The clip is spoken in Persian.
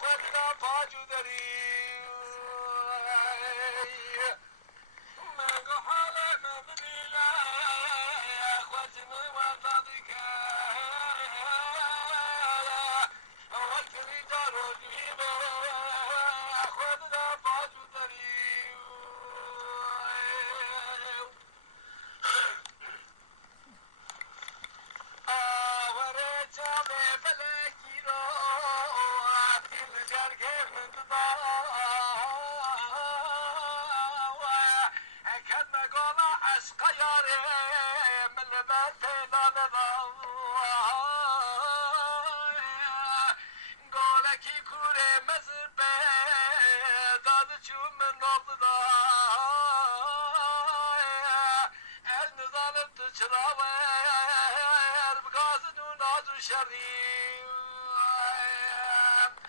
خودنا پاجو داری مگه حالا نبدیلا خودنا وفاقی که وقتی دارو دیما خودنا پاجو داری آوره جامه فلکی رو دل جرگه من كان قال عشق ياري من باتي لا قال كي كوري مزبي داد شو من نبضا النظام تشراوي بقاصد وناز شرير